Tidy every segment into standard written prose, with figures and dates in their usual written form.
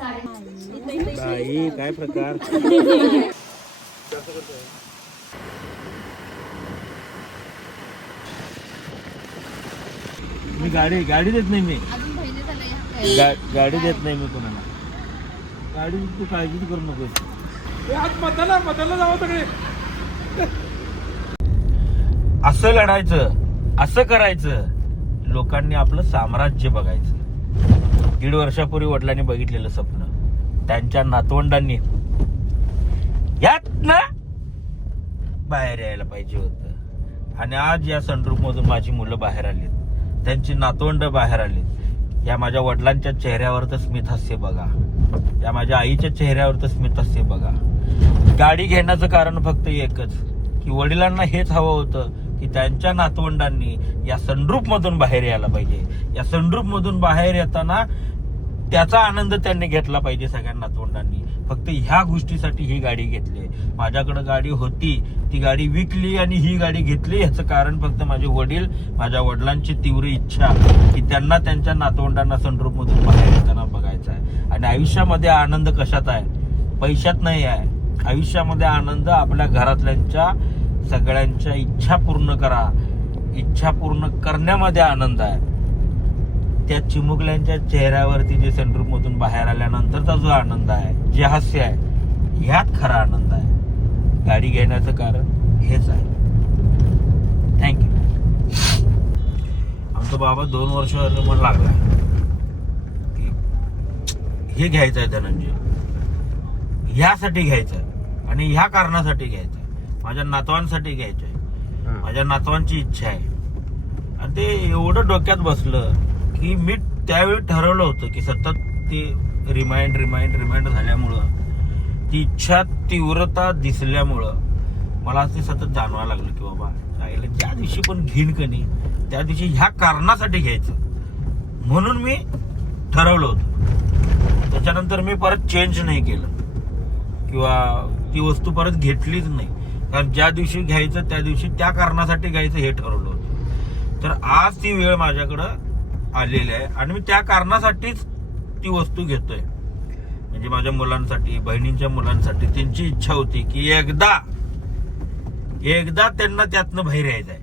बाई काय प्रकार. मी गाडी देत नाही. मी गाडी देत नाही मी कोणाला. गाडी तू काळजी करू नकोस. मताला जावं सगळे. असं लढायचं, असं करायचं. लोकांनी आपलं साम्राज्य बघायचं. 1.5 वर्षापूर्वी वडिलांनी बघितलेलं स्वप्न त्यांच्या नातवंडांनी यात ना बाहेर यायला पाहिजे होतं. आणि आज या सनरूफ मधून माझी मुलं बाहेर आलीत, त्यांची नातवंड बाहेर आलीत. या माझ्या वडिलांच्या चेहऱ्यावर तर स्मित हास्य बघा, या माझ्या आईच्या चेहऱ्यावर तर स्मित हास्य बघा. गाडी घेण्याचं कारण फक्त एकच की वडिलांना हेच हवं होतं की त्यांच्या नातवंडांनी या सनरूफ मधून बाहेर यायला पाहिजे. या सनरूफ मधून बाहेर येताना त्याचा आनंद त्यांनी घेतला पाहिजे सगळ्या नातवंडांनी. फक्त ह्या गोष्टीसाठी ही गाडी घेतली. माझ्याकडे गाडी होती, ती गाडी विकली आणि ही गाडी घेतली. ह्याचं कारण फक्त माझे वडील, माझ्या वडिलांची तीव्र इच्छा की त्यांना त्यांच्या नातवंडांना सनरूफ मधून बाहेर येताना बघायचं आहे. आणि आयुष्यामध्ये आनंद कशात आहे? पैशात नाही आहे. आयुष्यामध्ये आनंद आपल्या घरातल्यांच्या सगळ्यांच्या इच्छा पूर्ण करा, इच्छा पूर्ण करण्यामध्ये आनंद आहे. त्या चिमुकल्यांच्या चेहऱ्यावरती जे सनरूफ मधून बाहेर आल्यानंतरचा जो आनंद आहे, जे हास्य आहे, ह्यात खरा आनंद आहे. गाडी घेण्याचं कारण हेच आहे. थँक्यू. आमचा बाबा 2 वर्ष मन लागलाय की हे घ्यायचंय धनंजय, ह्यासाठी घ्यायचंय आणि ह्या कारणासाठी घ्यायचंय. माझ्या नातवांसाठी घ्यायचंय, माझ्या नातवांची इच्छा आहे. आणि ते एवढं डोक्यात बसलं की मी त्यावेळी ठरवलं होतं की सतत ते रिमाइंड झाल्यामुळं, ती इच्छा तीव्रता दिसल्यामुळं मला ते सतत जाणवायला लागलं की बाबा आईला ज्या दिवशी पण घेईन कनी त्या दिवशी ह्या कारणासाठी घ्यायचं म्हणून मी ठरवलं होतं. त्याच्यानंतर मी परत चेंज नाही केलं किंवा ती वस्तू परत घेतलीच नाही. कारण ज्या दिवशी घ्यायचं त्या दिवशी त्या कारणासाठी घ्यायचं हे ठरवलं होतं. तर आज ती वेळ माझ्याकडं आलेली आहे आणि मी त्या कारणासाठीच ती वस्तू घेतोय. म्हणजे माझ्या मुलांसाठी, बहिणींच्या मुलांसाठी त्यांची इच्छा होती की एकदा त्यांना त्यातनं बाहेर यायचंय.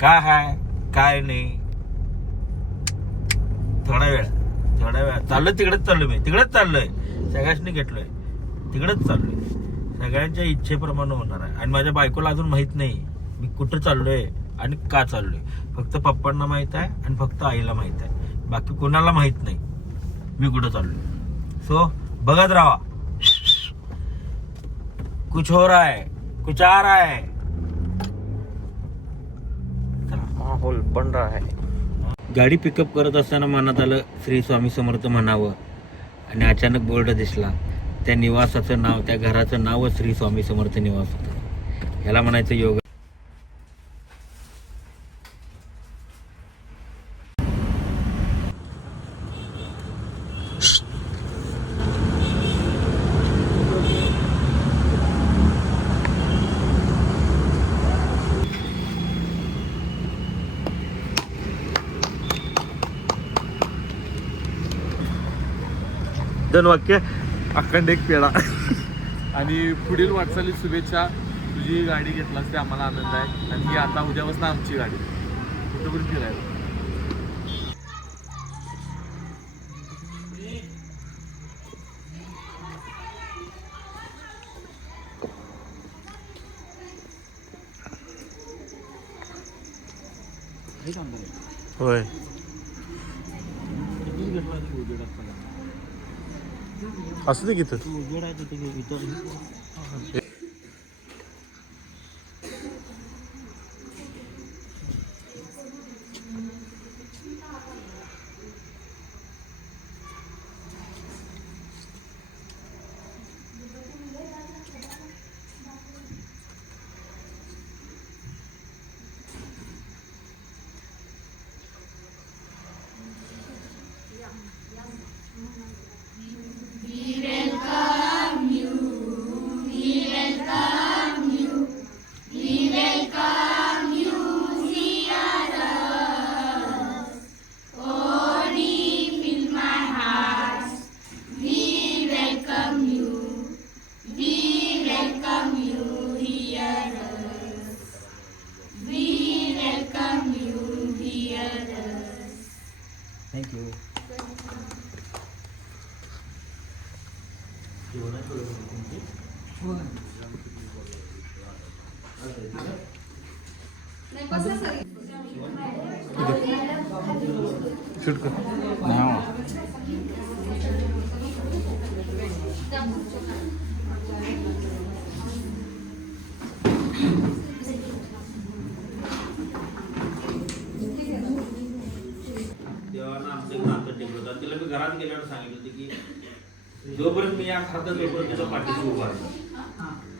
काय हाय काय नाही, थोडा वेळ चाललोय. तिकडेच चाललोय. सगळ्यांनी घेतलोय, तिकडेच चाललोय. सगळ्यांच्या इच्छेप्रमाणे होणार आहे. आणि माझ्या बायकोला अजून माहित नाही मी कुठं चाललोय आणि का चाललोय. फक्त पप्पांना माहित आहे आणि फक्त आईला माहित आहे. बाकी कोणाला माहित नाही मी कुठं चाललोय. सो बघत राहा. कुछ हो रहा है, कुछ आ रहा है. माहोल बन रहा है. गाडी पिकअप करत असताना मनात आलं श्री स्वामी समर्थ म्हणावं आणि अचानक बोर्ड दिसला. त्या निवासाचं नाव, त्या घराचं नाव श्री स्वामी समर्थ निवास होतं. ह्याला म्हणायचं योग. दोन वाक्य. अखंड एक पेढा आणि पुढील वाटचाली शुभेच्छा. तुझी गाडी घेतलास ते आम्हाला आनंद आहे. आणि ही आता उद्यापासून आमची गाडी कुठं फिरायला. होय. असू दे किती. शूट कर. तेव्हा ना आमचं एक नातं टेकलं होतं. तिला मी घरात गेल्यावर सांगितलं होतं की जोपर्यंत मी या खात्यात तोपर्यंत तिच्या पाठीशी उभा आहे.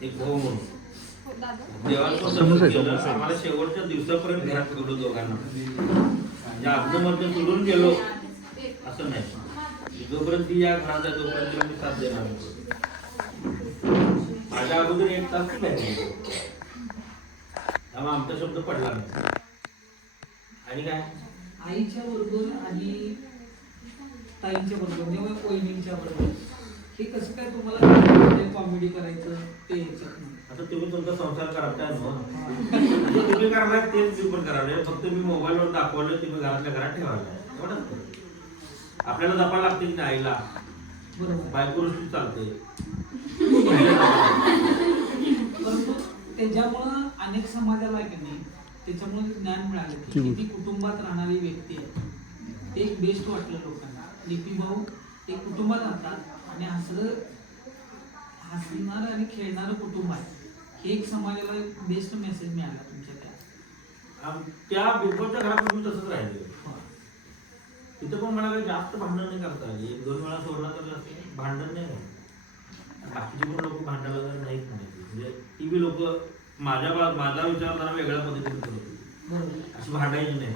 एक भाऊ म्हणून देवाला आम्हाला शेवटच्या दिवसापर्यंत घरात ठेवलं दोघांना. म्हणजे आतमध्ये सोडून गेलो असं नाही. जोपर्यंत ती या घरात आहे तोपर्यंत तिला मी साथ देणार नाही. माझ्या अगोदर एक तास नाही त्यामुळे आमचा शब्द पडला नाही. आणि काय आईच्या बरोबर आणि ताईंच्या बरोबर किंवा वहिनींच्या बरोबर हे कसं काय तुम्हाला कॉमेडी करायचं ते याच्यात आता तुम्ही तुमचा संसार करताय ना तुम्ही करणार तेच मी पण करावं. फक्त मी मोबाईलवर दाखवलं तुम्ही घरातल्या घरात ठेवायला एवढंच. आपल्याला जपायला लागते की नाही आईला बरोबर बायकोष्टी चालते. परंतु त्याच्यामुळं अनेक समाजाला आहे की नाही त्याच्यामुळे ज्ञान मिळालं की किती कुटुंबात राहणारी व्यक्ती आहे. ते एक बेस्ट वाटलं लोकांना. लिपी भाऊ ते कुटुंबात राहतात आणि हसणारं आणि खेळणारं कुटुंब आहे. हे एक समाजाला बेस्ट मेसेज मिळाला तुमच्या त्या बिलकुलच्या घरात मी तसंच राहिले. तिथं पण मला काही जास्त भांडण नाही करता आली. 1-2 वेळा सोडला तर भांडण नाही झालं. बाकीची पण लोक भांडायला तर नाहीच म्हणायची. म्हणजे ती बी लोक माझा विचार जरा वेगळ्या पद्धतीने करत होती. अशी भांडायची नाही.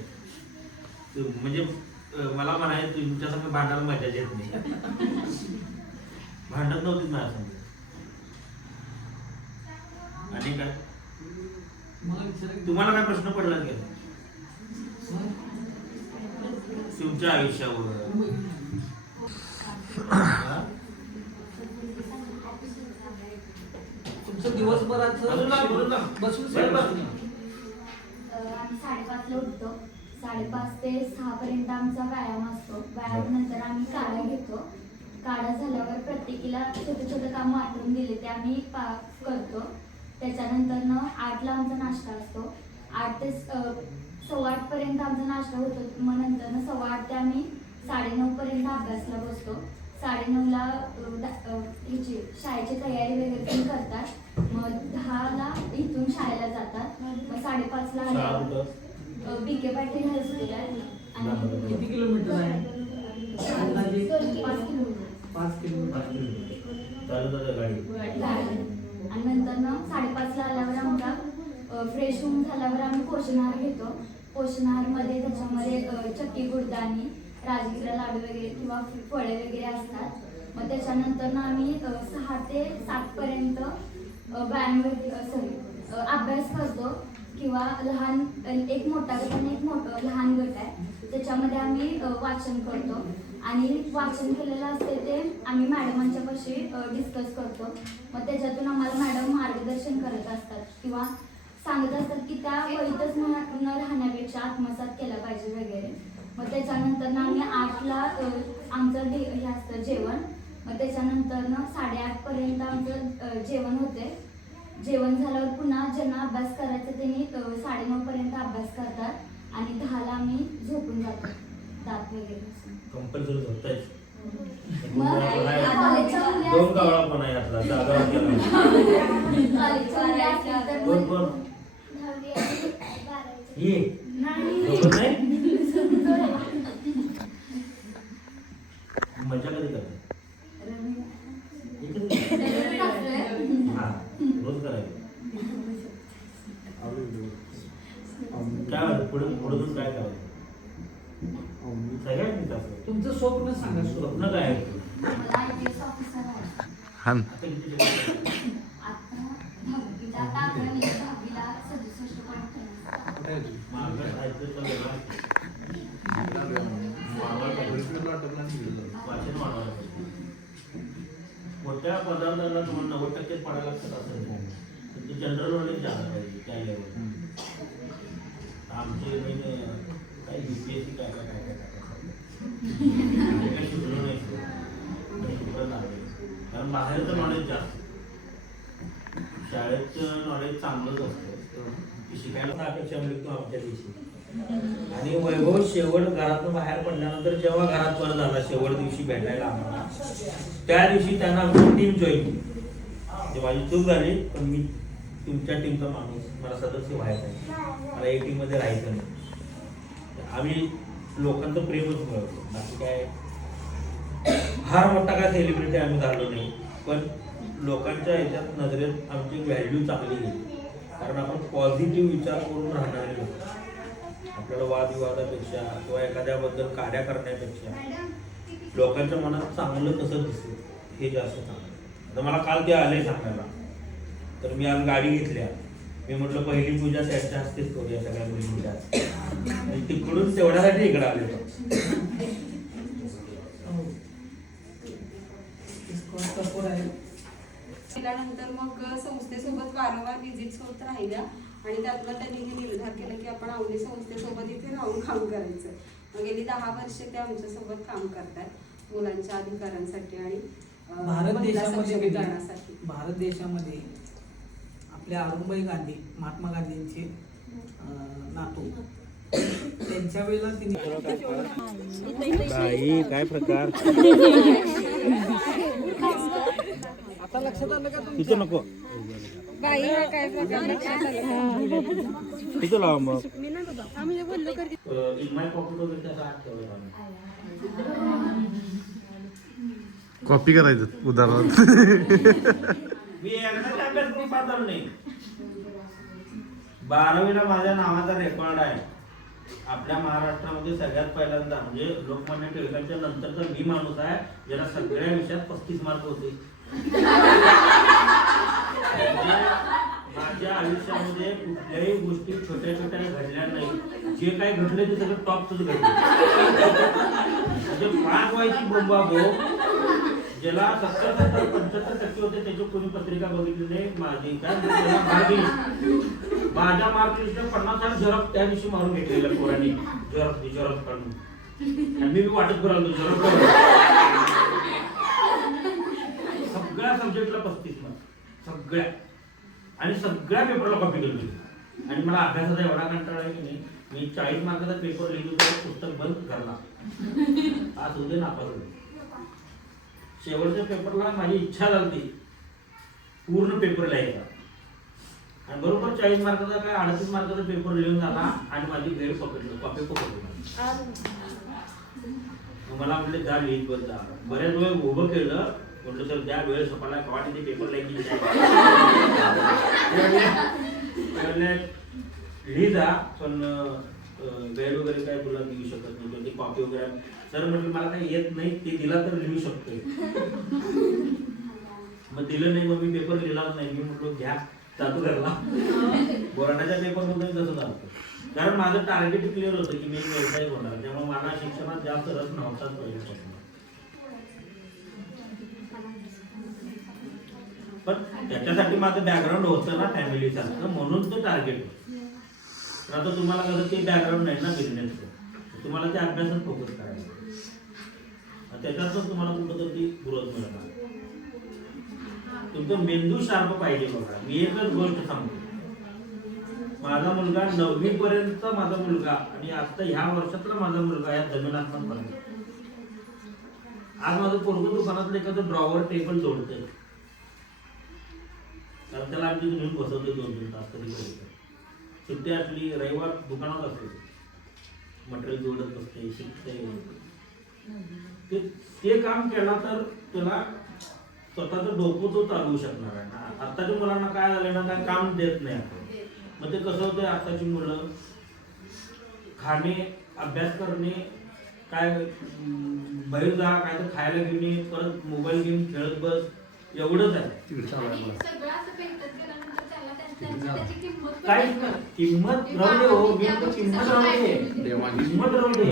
म्हणजे मला म्हणायचं तुमच्यासंग भांडायला मजा येत नाही. भांडत नव्हती माझ्या संग. आणि काय तुम्हाला काय प्रश्न पडला की तुमच्या आयुष्यावर तुमचं दिवसभराचं बसून आम्ही 5:30ला उठतो. 5:30 ते 6 पर्यंत आमचा व्यायाम असतो. व्यायाम नंतर आम्ही काढा घेतो. काढा झाल्यावर प्रत्येकीला छोटे छोटे काम वाटून दिले ते आम्ही करतो. त्याच्यानंतर 8ला आमचा नाश्ता असतो. 8 ते 8:15 पर्यंत आमचा नाश्ता होतो. मग नंतर 8:15 ते आम्ही 9:30 पर्यंत अभ्यासला बसतो. 9:30ला ह्याची शाळेची तयारी वगैरे पण करतात. मग 10ला इथून शाळेला जातात. मग 5:30ला आल्यावर BK पाटील हायस्कूल आहे. आणि किती किलोमीटर आहे? 5 किलोमीटर. 5 किलोमीटर गाडी. आणि नंतर 5:30ला आल्यावर आमचा फ्रेश होऊन झाल्यावर आम्ही पोषण आहार घेतो. पोषण आहारमध्ये त्याच्यामध्ये चक्की गुडदाणी राजगिरा लाडू वगैरे किंवा फळे वगैरे असतात. मग त्याच्यानंतर आम्ही 6 ते 7 पर्यंत व्यायाम अभ्यास करतो. किंवा लहान एक मोठा गट आणि एक लहान गट आहे. त्याच्यामध्ये आम्ही वाचन करतो. आणि वाचन केलेलं असते ते आम्ही मॅडमांच्या पाशी डिस्कस करतो. मग त्याच्यातून आम्हाला मॅडम मार्गदर्शन करत असतात किंवा सांगत असतात की त्या वहीतच न राहण्यापेक्षा आत्मसात केलं पाहिजे वगैरे. मग त्याच्यानंतर आम्ही 8ला आमचं हे असतं जेवण. मग त्याच्यानंतर 8:30 पर्यंत आमचं जेवण होते. जेवण झाल्यावर पुन्हा ज्यांना अभ्यास करायचा त्यांनी 9:30 पर्यंत अभ्यास करतात आणि 10ला आम्ही झोपून जातो. दात वगैरे कंपल्सरी झोपताय. मग कॉलेजच्या मुली दोन गावळा पण आहे आपला जागा कॉलेजच्या मुली असतील तर कोण कोण 10वी आणि 12वी. ये नाही झोपत नाही. मजा कधी करते हा रोज करायचं. काय पुढे पुढे काय करायचं सगळ्यांनी असं. तुमचं स्वप्न सांगा. स्वप्न काय आहे? मला IPS ऑफिसर आहे. आता किती आता 10वीला आता 10वीला 67.3. मागं ऐकलं तर वेगळं. वाचन वाढवायला पाहिजे. मोठ्या पदार्थाला तुम्हाला 90% पडायला लागतात असं नाही. तुमचं जनरल नॉलेज झालं पाहिजे त्या लेवल. आमचे काय UPSC काय काय काय काय काय कारण बाहेरचं नॉलेज जास्त, शाळेचं नॉलेज चांगलंच असतं, शिकायला अपेक्षा मिळतो आमच्या दिवशी. आणि वैभव शेवट घरातून बाहेर पडल्यानंतर जेव्हा घरात परत आला शेवट दिवशी भेटायला आम्हाला, त्या दिवशी त्यांना आमची टीम जॉईन केली. म्हणजे माझी चूक झाली, पण मी तुमच्या टीमचा माणूस, मला सदस्य व्हायचा आहे, मला एक टीम मध्ये राहायचं नाही. आम्ही लोकांचं प्रेमच मिळवतो, बाकी काय फार मोठा काय सेलिब्रिटी आम्ही झालो नाही, पण लोकांच्या ह्याच्यात नजरेत आमची व्हॅल्यू चांगली गेली. कारण आपण पॉझिटिव्ह विचार करून राहणारे लोक. आपल्याला वादविवादापेक्षा किंवा एखाद्याबद्दल कार्य करण्यापेक्षा लोकांच्या मनात चांगलं कसं दिसेल हे जास्त चांगलं. आता मला काल ते आले सांगायला, तर मी आज गाडी घेतल्या, मी म्हटलं पहिली पूजा त्यांच्या हस्तेच करूया सगळ्या मुलींच्या, आणि तिकडून तेवढ्यासाठी इकडे आले. केल्यानंतर मग संस्थेसोबत वारंवार व्हिजिट्स होत राहिल्या आणि त्यातनं त्यांनी हे निर्धार केला की आपण अवनी संस्थेसोबत इथे राहून काम करायचं. मग गेली 10 वर्षे ते आमच्यासोबत काम करतात मुलांच्या अधिकारांसाठी आणि महिला सक्षमीकरणासाठी. भारत देशामध्ये आपल्या अरुणभाई गांधी, महात्मा गांधींचे नातू, त्यांच्या वेळेला बाई काय प्रकार, आता लक्षात आलं का तिथं नको, तिथं लावा मग. इन माय पॉकेट वगैरे त्याचा हात ठेवायला कॉपी करायचं उदाहरण. मी एकदाच अभ्यास करून पाहणार नाही. 12वीला माझ्या नावाचा रेकॉर्ड आहे. आपल्या महाराष्ट्रामध्ये सगळ्यात पहिल्यांदा म्हणजे लोकमान्य टिळकांच्या नंतरचा मी माणूस आहे ज्याला सगळ्या विषयात 35 मार्क होते. माझ्या आयुष्यामध्ये कुठल्याही गोष्टी छोट्या छोट्या घडल्या नाही, जे काही घडले ते सगळं टॉपच घडले. म्हणजे 5 व्हायची बोंबा ज्याला 70-75% होते त्याची कोणी पत्रिका बघितली नाही. माझी काय माझ्या मार्कलिस्ट 50 झेरॉक्स त्या दिवशी मारून घेतलेल्या पोरांनी, झेरॉक्स काढून, आणि मी वाटत करायला झेरॉक्स. सगळ्या सब्जेक्टला 35 मार्क, सगळ्या, आणि सगळ्या पेपरला कॉपी केली. आणि मला अभ्यासाचा एवढा कंटाळा आहे की नाही, मी 40 मार्काचा पेपर लिहिलो तर पुस्तक बंद करला, आज होते नापास होते. शेवटच्या पेपरला माझी इच्छा झाली पूर्ण पेपर लिहायचा, आणि बरोबर 40 मार्काचा काय 38 मार्काचा पेपर लिहून झाला आणि माझी ग्रेड पकडली, कॉपी पकडली. मला म्हटले जा लिहित बस जा. बऱ्याच वेळ उभं केलं, म्हटलं सर त्या वेळ सपाला कवाटी ते पेपर लिहायची लिही जा, पण वेळ वगैरे काय तुला देऊ शकत नाही, ती कॉपी वगैरे. सर म्हटलं मला काही येत नाही, ते दिला तर लिहू शकतोय. मग दिलं नाही, मग मी पेपर लिहिलाच नाही. मी म्हटलं घ्या जातो घरला. बोराण्याच्या पेपर मध्ये कसं झालं, कारण माझं टार्गेट क्लिअर होतं की मी व्यावसायिक होणार, त्यामुळे मला शिक्षणात जास्त रस नव्हताच पहिल्यापासून. पण त्याच्यासाठी माझं बॅकग्राऊंड होतं ना फॅमिलीसारखं, म्हणून ते टार्गेट होतं. पण आता तुम्हाला कसं ते बॅकग्राऊंड नाही ना बिझनेसचं, तुम्हाला ते अभ्यासात फोकस करायचं, त्याच्यातच तुम्हाला कुठंतरी ग्रोथ मिळणार. तुमचं मेंदू शार्प पाहिजे. बघा मी एकच गोष्ट सांगतो, माझा मुलगा 9वी पर्यंतचा माझा मुलगा आणि आता ह्या वर्षातला माझा मुलगा या जमीनात फरक. आज माझं पोरगं दुकानातलं एखादं ड्रॉवर टेबल जोडतंय, कारण त्याला आम्ही घेऊन बसवतोय 2-3 तास कधी कधी. सुट्टी असली रविवार दुकानात असते, मटेरियल जोडत बसते, शिकते. ते काम केला तर त्याला स्वतःचं डोकं तो चालवू शकणार आहे ना. आताच्या मुलांना काय झालं ना, काय काम देत नाही आपण. मग ते कसं होतं, आताची मुलं खाणे, अभ्यास करणे, काय बाहेर जा, काय तर खायला घेणे, परत मोबाईल गेम खेळत बस, एवढंच आहे. काहीच नाही, किंमत राहू दे हो, किंमत राहू दे, किंमत राहू दे.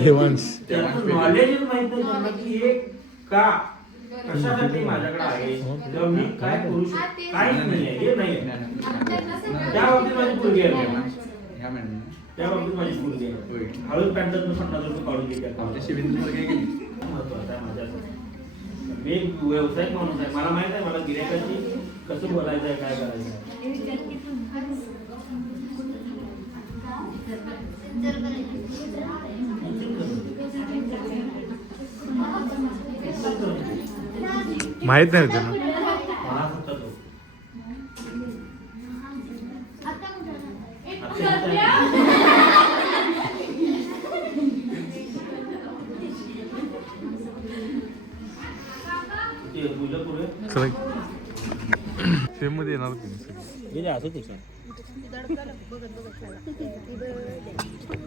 त्याचं नॉलेजच माहित नाही त्यांना की हे का कशासाठी माझ्याकडे आहे, किंवा मी काय करू शकतो, काहीच नाही आहे, हे नाही. त्या बाबतीत माझी मुलगी आहे, त्या बाबतीत माझी मुलगी आहे. हळूच पॅन्टातून 50 रुपये काढून घेते. महत्वाचं आहे माझ्यासाठी. मी एक व्यावसायिक माणूस आहे, मला माहित आहे मला गिऱ्हाईकाशी कसं बोलायचं आहे, काय करायचं आहे. माहित नाही त्यांना. मला फक्त तो. ते मुलं पुढे चला सेम मध्ये येणार तुम्ही सगळे. हे असं ते का?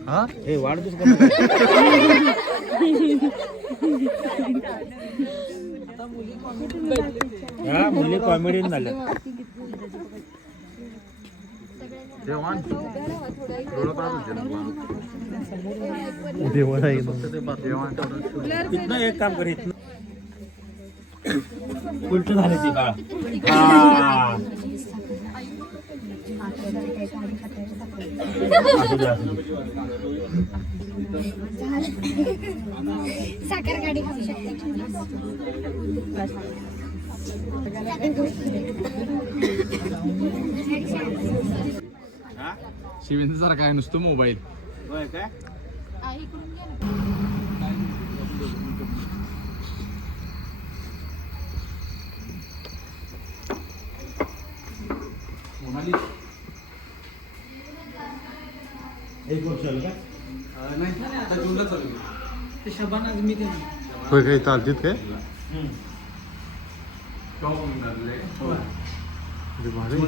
हा हे वाढदिवस ह्या मुली कॉमेडियन झाल्या. इथनं एक काम कर, इथनं उलट झाले ती बाळा. असू दे, असू दे. साखर गाडी खाऊ शकते. शिवेंद्र सारखा आहे नुसतं मोबाईल. होय काय? एक वर्ष झालं का? ते शबान आझमी ते होय काय चालतीत काय?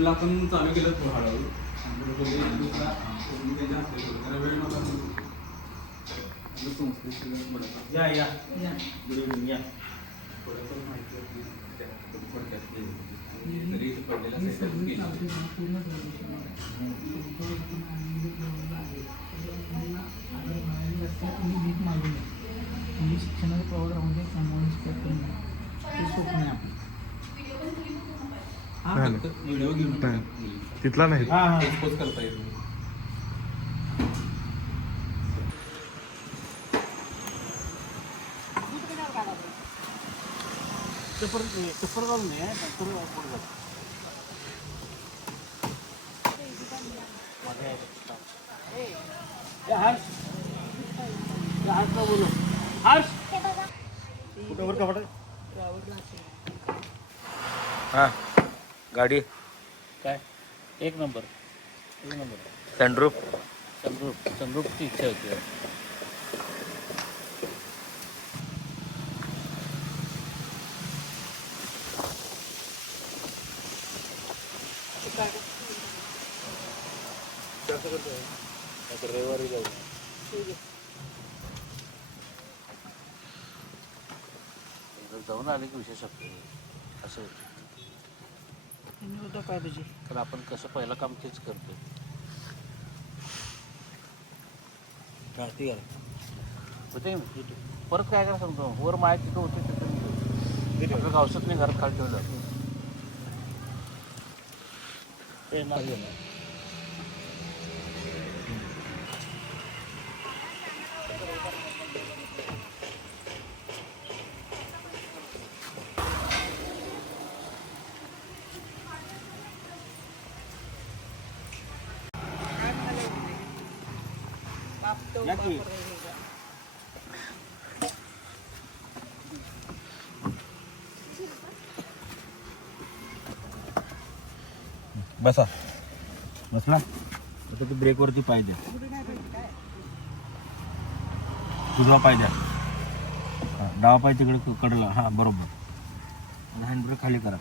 आपण चालू केलं हळूहळू या या या. गुड इव्हनिंग या. हे सगळी चालते ना, पूर्ण solution आहे. आदर मानाने रस्त्यात तुम्ही भीक मागू नये. म्हणजे शिक्षणाचा प्रवाह राहू दे, कमवून करू नये. ते स्वप्न आहे आपलं. नाही, व्हिडिओ घेऊन नाही. तिथला नाही. हा हा. एक्सपोज करता येईल. चप्पल घालून ये, चप्पल पुढे जा. ए, हर्ष. या हर्षला बोलव. हर्ष. कुठं वर का पडत? हा गाडी काय एक नंबर सनरूफ. सनरूफची इच्छा होती. रविवारी जाऊ. जाऊन आले की विशेष असं काय तुझी पण आपण कसं पहिलं काम तेच करतो. होते परत काय करा सांगतो वर माय तिथं होते तिथं आपलं औषध नाही घरात खाली ठेवलं. ते नाही या की. बसा. बसला आता तू ब्रेकवरती पाय द्या. तुझा पाय द्या. डावा पाय तिकडे कडला. हा बरोबर. हँड ब्रेक खाली करा.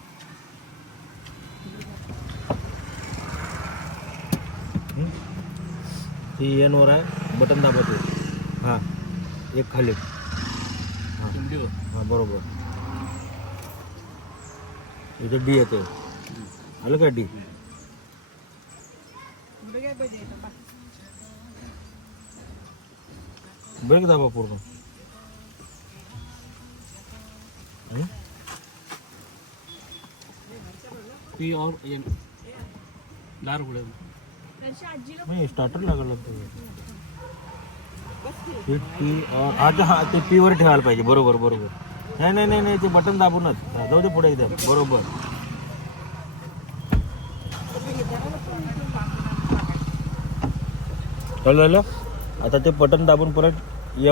ती एन वर आहे, बटन दाबत आहे. हां एक खाली. हां हां बरोबर. इथे डी येते. आलं का डी? ब्रेक दाबा पूर्ण. पी और एन दार उघडे नाही स्टार्टर लागलं ते पी. आता हा ते पी वर ठेवायला पाहिजे. बरोबर बरोबर. नाही ते बटन दाबूनच जाऊ दे पुढे एकदम बरोबर. हॅलो आता ते बटन दाबून परत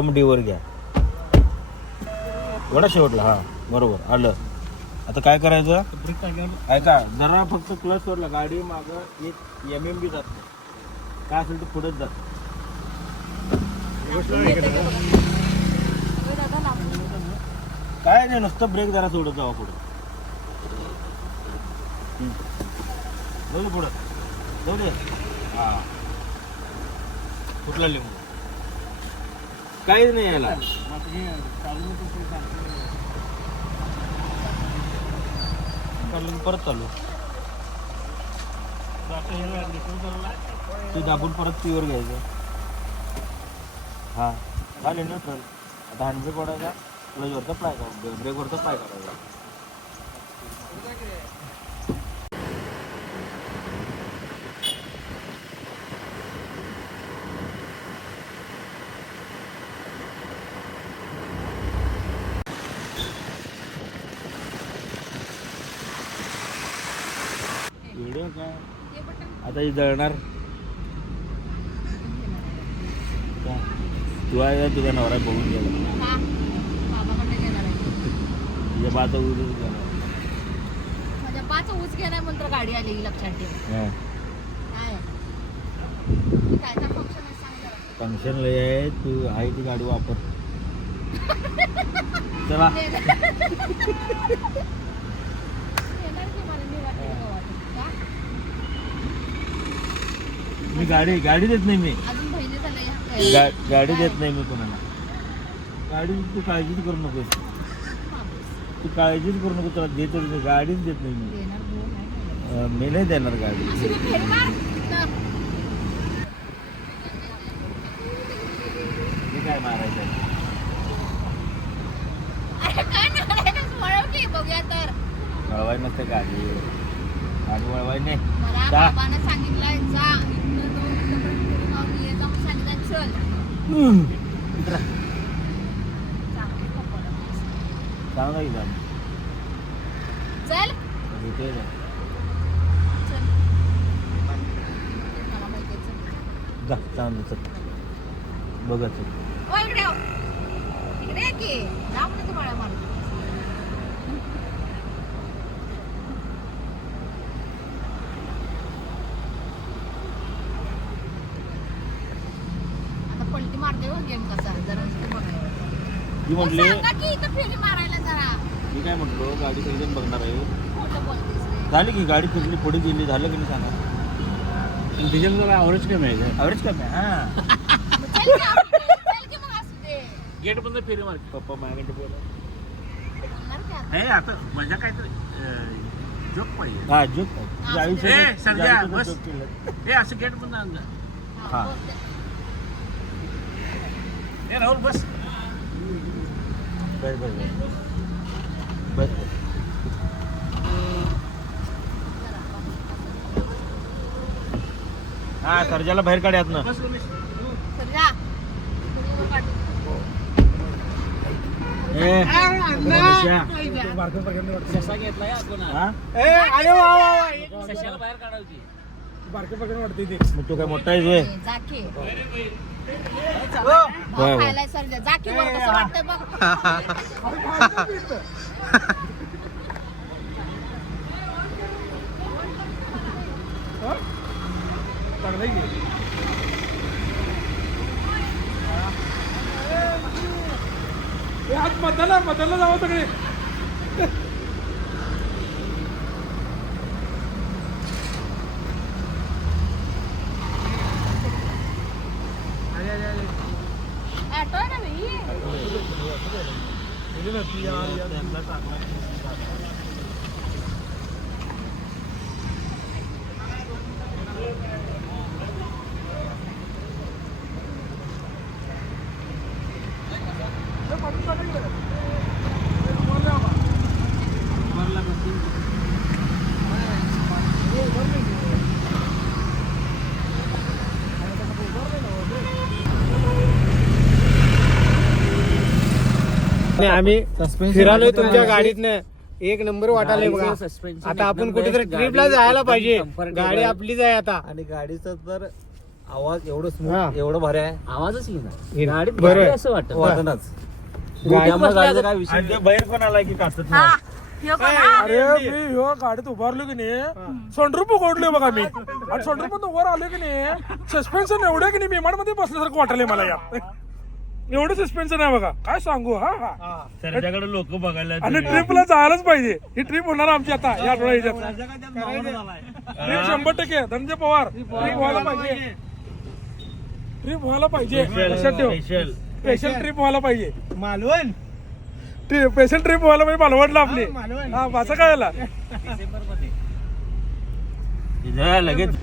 MD वर घ्या. एवढा शेवटला हा बरोबर आलं. आता काय करायचं ऐका जरा फक्त क्लच सोडला गाडी मागं एक MMB जात काय असेल तर पुढेच जात. काय नाही नुसतं ब्रेक जरा सोडत जावा पुढे. जाऊ दे पुढं जाऊ दे. हा कुठला लिंबू काहीच नाही यायला. परत चालू ते दाबून परत पीवर घ्यायचं. हा चालेल ना सर. आता हँडब्रेक वाढायचा क्लचवरचा पाय काढायचा ब्रेकवरचा पाय काढायचा. व्हिडिओ काय आता हे जळणार. तू आहे तुझा नवरा बघून गेला तुझ्या बाचा ऊस गेला. माझ्या पाच ऊस घेणार म्हणतो गाडी आली लक्षात ठेव. काय काय फंक्शन आहे सांग जरा. फंक्शन लय आहे तू आहे ती गाडी वापर. चला येणार की मला निराश वाटत का? मी गाडी देत नाही मी. अजून बहिणी झालं गाडी देत नाही मी कोणाला. गाडी तू काळजीच करू नकोस. तू काळजीच करू नको तुला देतच नाही गाडीच देत नाही मी. मी नाही देणार गाडी. मी काय मारायचं बघूया तर वळवाय नसते गाडी वळवाय नाही. मला जा. बाबानं सांगितलंय जा इथनं जाऊन इथपर्यंत जाऊन ये जाऊन सांगितलं चल. सांग नाही जा चल इथे जा. चल मला माहिती आहे, चल. जा चांगलं चल बघा चल. ओ इकडे ये. इकडे ये की जा म्हणते तुम्हाला मारून. आता पलटी मारते हो गेम कसा जरा बघायला. मी म्हटले सांगा की इथं फेरी मारायला जरा. मी काय म्हटलो गाडी सगळीजण बघणार आहे. खोटं बोलतेस रे. झाली की गाडी फिरली पुढे गेली झालं की नाही सांगा. डिझेल जरा ॲव्हरेज कमी आहे. ॲव्हरेज कमी आहे. हां मग चल की आपण- चल की मग असू दे. गेट बंद फेरी मार. पप्पा माझ्याकडे बोला. बोलणार की आता? हे आता मजा काय तर जोक पाहिजे. हा जोक ए, सर्जा, बस. हे असं गेट बंद आणलं. हा. बोलते. हे राहुल बस. बस बस बस बस. हा सर्जाला बाहेर काढ यातनं. बस रमेश. चल जा. पुढे काढ. ए रमेशा. ससा घेतलाय आपण. हा? सशाला बाहेर काढायची. मग तू काय मोठा आहेस होय? जा की. होय, होय. खायला सर जा की वर कसं वाटतंय बघ. मतदानला जावं सगळे. ऑटो आहे ना भाई. आम्ही फिरालोय तुमच्या गाडीतनं एक नंबर वाटायला बघा. आता आपण कुठेतरी ट्रिपला जायला पाहिजे. गाडी आपलीच आहे आता. आणि गाडीचा तर आवाज एवढं हा. स्मूथ एवढं भारी आहे आवाजच येईना हे- गाडीत बरं. गाडी असं वाटत वादनच गाडी- त्यामुळे गाडीचा काय विषय आणि ते बाहेर कोण आलाय की काचत अरे मी ह्यो गाडीत उभारलो की नाही सोंडरूप ओढलोय बघा मी आणि सोंडरूप वर आलो की नाही सस्पेन्शन एवढं की नाही विमानमध्ये बसल्यासारखं वाटलंय मला या एवढं सस्पेन्शन आहे बघा काय सांगू हा हा त्याच्याकडे लोक बघायला आणि ट्रिपला जायलाच पाहिजे ही ट्रिप होणार आमची आता या आठवड्यात ट्रिप 100% धनंजय पवार ट्रिप व्हायला पाहिजे ट्रिप व्हायला पाहिजे लक्षात ठेव स्पेशल स्पेशल ट्रिप व्हायला पाहिजे मालवण स्पेशल ट्रिप व्हायला पाहिजे मालवणला आपली मालवण. हा माझं काय आला लगेच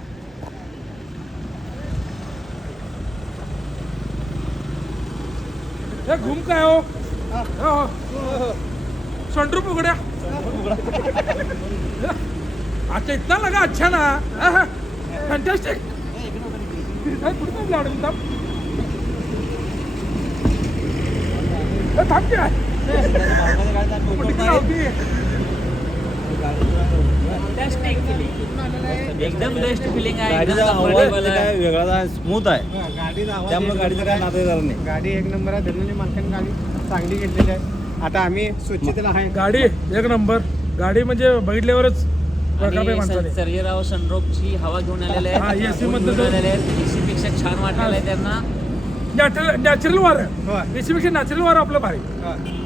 हे घुम काय हो सनरूफ उघड्या अच्छा इतना लगा अच्छा ना फॅन्टॅस्टिक कुठे थांब काय एकदम बेस्ट फिलिंग आहे गाडीचा आवाज काय वेगळा स्मूथ आहे गाडीचा आवाज त्यामुळे गाडीचं काय नातेदार नाही गाडी एक नंबर आहे. धनंजय मालकाने गाडी चांगली घेतलेली आहे. आता आम्ही स्वच्छतेला आहे. गाडी एक नंबर गाडी म्हणजे बघितल्यावरच बघा माणसाने सर्जेराव सनरोपची हवा घेऊन आलेले हा, आहेत AC मध्ये तो- एसी पेक्षा छान वाटलेलं आहे त्यांना नॅचरल वार होय. एसीपेक्षा नॅचरल वार आपलं भारी होय.